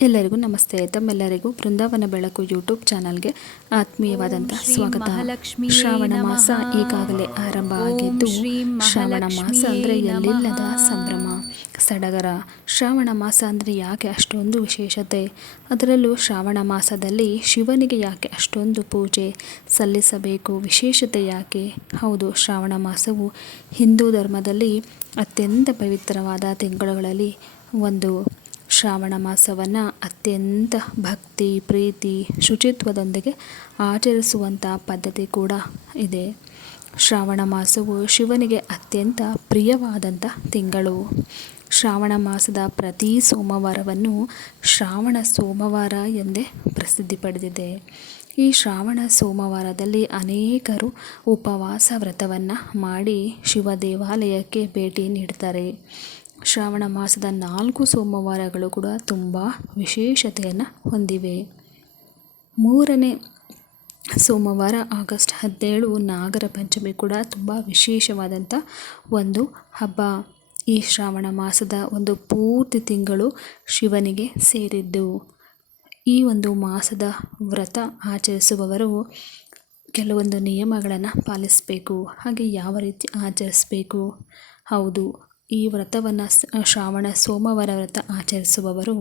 ಎಲ್ಲರಿಗೂ ನಮಸ್ತೆ. ತಮ್ಮೆಲ್ಲರಿಗೂ ಬೃಂದಾವನ ಬೆಳಕು ಯೂಟ್ಯೂಬ್ ಚಾನಲ್ಗೆ ಆತ್ಮೀಯವಾದಂಥ ಸ್ವಾಗತ. ಶ್ರಾವಣ ಮಾಸ ಈಗಾಗಲೇ ಆರಂಭ ಆಗಿದ್ದು, ಶ್ರಾವಣ ಮಾಸ ಅಂದರೆ ಎಲ್ಲಿಲ್ಲದ ಸಂಭ್ರಮ ಸಡಗರ. ಶ್ರಾವಣ ಮಾಸ ಅಂದರೆ ಯಾಕೆ ಅಷ್ಟೊಂದು ವಿಶೇಷತೆ, ಅದರಲ್ಲೂ ಶ್ರಾವಣ ಮಾಸದಲ್ಲಿ ಶಿವನಿಗೆ ಯಾಕೆ ಅಷ್ಟೊಂದು ಪೂಜೆ ಸಲ್ಲಿಸಬೇಕು, ವಿಶೇಷತೆ ಯಾಕೆ? ಹೌದು, ಶ್ರಾವಣ ಮಾಸವು ಹಿಂದೂ ಧರ್ಮದಲ್ಲಿ ಅತ್ಯಂತ ಪವಿತ್ರವಾದ ತಿಂಗಳುಗಳಲ್ಲಿ ಒಂದು. ಶ್ರಾವಣ ಮಾಸವನ್ನು ಅತ್ಯಂತ ಭಕ್ತಿ, ಪ್ರೀತಿ, ಶುಚಿತ್ವದೊಂದಿಗೆ ಆಚರಿಸುವಂಥ ಪದ್ಧತಿ ಕೂಡ ಇದೆ. ಶ್ರಾವಣ ಮಾಸವು ಶಿವನಿಗೆ ಅತ್ಯಂತ ಪ್ರಿಯವಾದಂಥ ತಿಂಗಳು. ಶ್ರಾವಣ ಮಾಸದ ಪ್ರತಿ ಸೋಮವಾರವನ್ನು ಶ್ರಾವಣ ಸೋಮವಾರ ಎಂದೇ ಪ್ರಸಿದ್ಧಿ ಪಡೆದಿದೆ. ಈ ಶ್ರಾವಣ ಸೋಮವಾರದಲ್ಲಿ ಅನೇಕರು ಉಪವಾಸ ವ್ರತವನ್ನು ಮಾಡಿ ಶಿವ ದೇವಾಲಯಕ್ಕೆ ಭೇಟಿ ನೀಡ್ತಾರೆ. ಶ್ರಾವಣ ಮಾಸದ 4 ಸೋಮವಾರಗಳು ಕೂಡ ತುಂಬ ವಿಶೇಷತೆಯನ್ನು ಹೊಂದಿವೆ. 3ನೇ ಸೋಮವಾರ ಆಗಸ್ಟ್ 17 ನಾಗರ ಪಂಚಮಿ ಕೂಡ ತುಂಬ ವಿಶೇಷವಾದಂಥ ಒಂದು ಹಬ್ಬ. ಈ ಶ್ರಾವಣ ಮಾಸದ ಒಂದು ಪೂರ್ತಿ ತಿಂಗಳು ಶಿವನಿಗೆ ಸೇರಿದ್ದು. ಈ ಒಂದು ಮಾಸದ ವ್ರತ ಆಚರಿಸುವವರು ಕೆಲವೊಂದು ನಿಯಮಗಳನ್ನು ಪಾಲಿಸಬೇಕು. ಹಾಗೆ ಯಾವ ರೀತಿ ಆಚರಿಸಬೇಕು? ಹೌದು, ಈ ವ್ರತವನ್ನು ಶ್ರಾವಣ ಸೋಮವಾರ ವ್ರತ ಆಚರಿಸುವವರು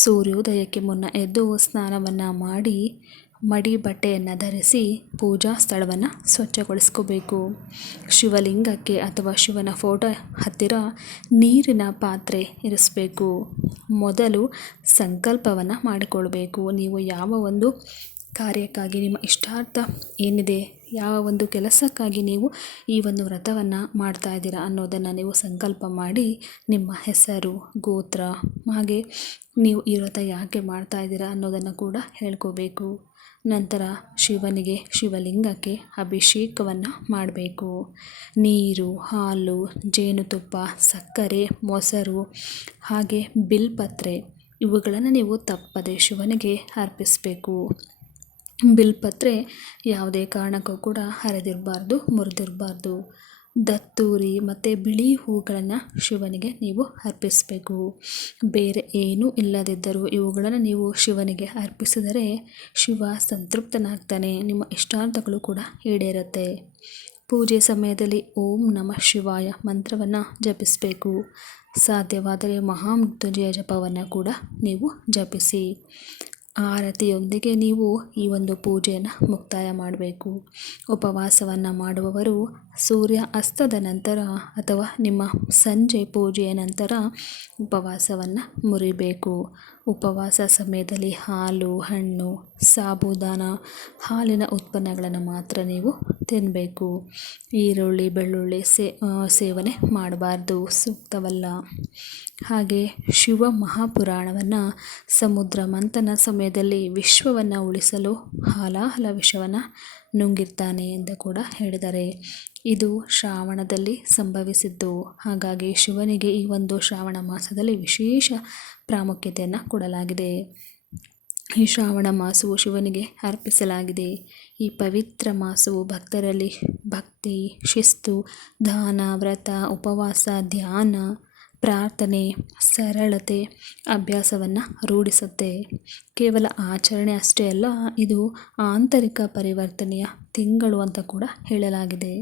ಸೂರ್ಯೋದಯಕ್ಕೆ ಮುನ್ನ ಎದ್ದು ಸ್ನಾನವನ್ನು ಮಾಡಿ ಮಡಿ ಬಟ್ಟೆಯನ್ನು ಧರಿಸಿ ಪೂಜಾ ಸ್ಥಳವನ್ನು ಸ್ವಚ್ಛಗೊಳಿಸ್ಕೋಬೇಕು. ಶಿವಲಿಂಗಕ್ಕೆ ಅಥವಾ ಶಿವನ ಫೋಟೋ ಹತ್ತಿರ ನೀರಿನ ಪಾತ್ರೆ ಇರಿಸಬೇಕು. ಮೊದಲು ಸಂಕಲ್ಪವನ್ನು ಮಾಡಿಕೊಳ್ಬೇಕು. ನೀವು ಯಾವ ಒಂದು ಕಾರ್ಯಕ್ಕಾಗಿ, ನಿಮ್ಮ ಇಷ್ಟಾರ್ಥ ಏನಿದೆ, ಯಾವ ಒಂದು ಕೆಲಸಕ್ಕಾಗಿ ನೀವು ಈ ಒಂದು ವ್ರತವನ್ನು ಮಾಡ್ತಾ ಇದ್ದೀರಾ ಅನ್ನೋದನ್ನು ನೀವು ಸಂಕಲ್ಪ ಮಾಡಿ ನಿಮ್ಮ ಹೆಸರು, ಗೋತ್ರ, ಹಾಗೆ ನೀವು ಈ ವ್ರತ ಯಾಕೆ ಮಾಡ್ತಾ ಇದ್ದೀರಾ ಅನ್ನೋದನ್ನು ಕೂಡ ಹೇಳ್ಕೋಬೇಕು. ನಂತರ ಶಿವನಿಗೆ, ಶಿವಲಿಂಗಕ್ಕೆ ಅಭಿಷೇಕವನ್ನು ಮಾಡಬೇಕು. ನೀರು, ಹಾಲು, ಜೇನುತುಪ್ಪ, ಸಕ್ಕರೆ, ಮೊಸರು ಹಾಗೆ ಬಿಲ್ಪತ್ರೆ ಇವುಗಳನ್ನು ನೀವು ತಪ್ಪದೆ ಶಿವನಿಗೆ ಅರ್ಪಿಸಬೇಕು. ಬಿಲ್ಪತ್ರೆ ಯಾವುದೇ ಕಾರಣಕ್ಕೂ ಕೂಡ ಹರಿದಿರಬಾರ್ದು, ಮುರಿದಿರಬಾರ್ದು. ದತ್ತೂರಿ ಮತ್ತು ಬಿಳಿ ಹೂಗಳನ್ನು ಶಿವನಿಗೆ ನೀವು ಅರ್ಪಿಸಬೇಕು. ಬೇರೆ ಏನೂ ಇಲ್ಲದಿದ್ದರೂ ಇವುಗಳನ್ನು ನೀವು ಶಿವನಿಗೆ ಅರ್ಪಿಸಿದರೆ ಶಿವ ಸಂತೃಪ್ತನಾಗ್ತಾನೆ, ನಿಮ್ಮ ಇಷ್ಟಾರ್ಥಗಳು ಕೂಡ ಈಡೇರುತ್ತೆ. ಪೂಜೆ ಸಮಯದಲ್ಲಿ ಓಂ ನಮಃ ಶಿವಾಯ ಮಂತ್ರವನ್ನು ಜಪಿಸಬೇಕು. ಸಾಧ್ಯವಾದರೆ ಮಹಾಮೃತ್ಯುಂಜಯ ಜಪವನ್ನು ಕೂಡ ನೀವು ಜಪಿಸಿ. ಆರತಿಯೊಂದಿಗೆ ನೀವು ಈ ಒಂದು ಪೂಜೆಯನ್ನು ಮುಕ್ತಾಯ ಮಾಡಬೇಕು. ಉಪವಾಸವನ್ನು ಮಾಡುವವರು ಸೂರ್ಯ ಅಸ್ತದ ನಂತರ ಅಥವಾ ನಿಮ್ಮ ಸಂಜೆ ಪೂಜೆಯ ನಂತರ ಉಪವಾಸವನ್ನು ಮುರಿಬೇಕು. ಉಪವಾಸ ಸಮಯದಲ್ಲಿ ಹಾಲು, ಹಣ್ಣು, ಸಾಬುದಾನ, ಹಾಲಿನ ಉತ್ಪನ್ನಗಳನ್ನು ಮಾತ್ರ ನೀವು ತಿನ್ನಬೇಕು. ಈರುಳ್ಳಿ, ಬೆಳ್ಳುಳ್ಳಿ ಸೇವನೆ ಮಾಡಬಾರ್ದು, ಸೂಕ್ತವಲ್ಲ. ಹಾಗೆ ಶಿವ ಮಹಾಪುರಾಣವನ್ನು ಸಮುದ್ರ ಮಂಥನ ಸಮಯದಲ್ಲಿ ವಿಶ್ವವನ್ನು ಉಳಿಸಲು ಹಾಲಾಹಲ ವಿಷವನ್ನು ನುಂಗಿರ್ತಾನೆ ಎಂದು ಕೂಡ ಹೇಳಿದ್ದಾರೆ. ಇದು ಶ್ರಾವಣದಲ್ಲಿ ಸಂಭವಿಸಿದ್ದು. ಹಾಗಾಗಿ ಶಿವನಿಗೆ ಈ ಒಂದು ಶ್ರಾವಣ ಮಾಸದಲ್ಲಿ ವಿಶೇಷ ಪ್ರಾಮುಖ್ಯತೆಯನ್ನು ಕೊಡಲಾಗಿದೆ. ಈ ಶ್ರಾವಣ ಮಾಸವು ಶಿವನಿಗೆ ಅರ್ಪಿಸಲಾಗಿದೆ. ಈ ಪವಿತ್ರ ಮಾಸವು ಭಕ್ತರಲ್ಲಿ ಭಕ್ತಿ, ಶಿಸ್ತು, ದಾನ, ವ್ರತ, ಉಪವಾಸ, ಧ್ಯಾನ, ಪ್ರಾರ್ಥನೆ, ಸರಳತೆ ಅಭ್ಯಾಸವನ್ನು ರೂಢಿಸುತ್ತೆ. ಕೇವಲ ಆಚರಣೆ ಅಷ್ಟೇ ಅಲ್ಲ, ಇದು ಆಂತರಿಕ ಪರಿವರ್ತನೆಯ ತಿಂಗಳು ಅಂತ ಕೂಡ ಹೇಳಲಾಗಿದೆ.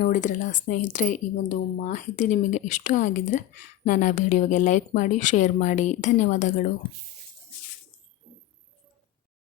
ನೋಡಿದ್ರಲ್ಲ ಸ್ನೇಹಿತರೆ, ಈ ಒಂದು ಮಾಹಿತಿ ನಿಮಗೆ ಇಷ್ಟ ಆಗಿದ್ದರೆ ನನ್ನ ವಿಡಿಯೋಗೆ ಲೈಕ್ ಮಾಡಿ, ಶೇರ್ ಮಾಡಿ. ಧನ್ಯವಾದಗಳು.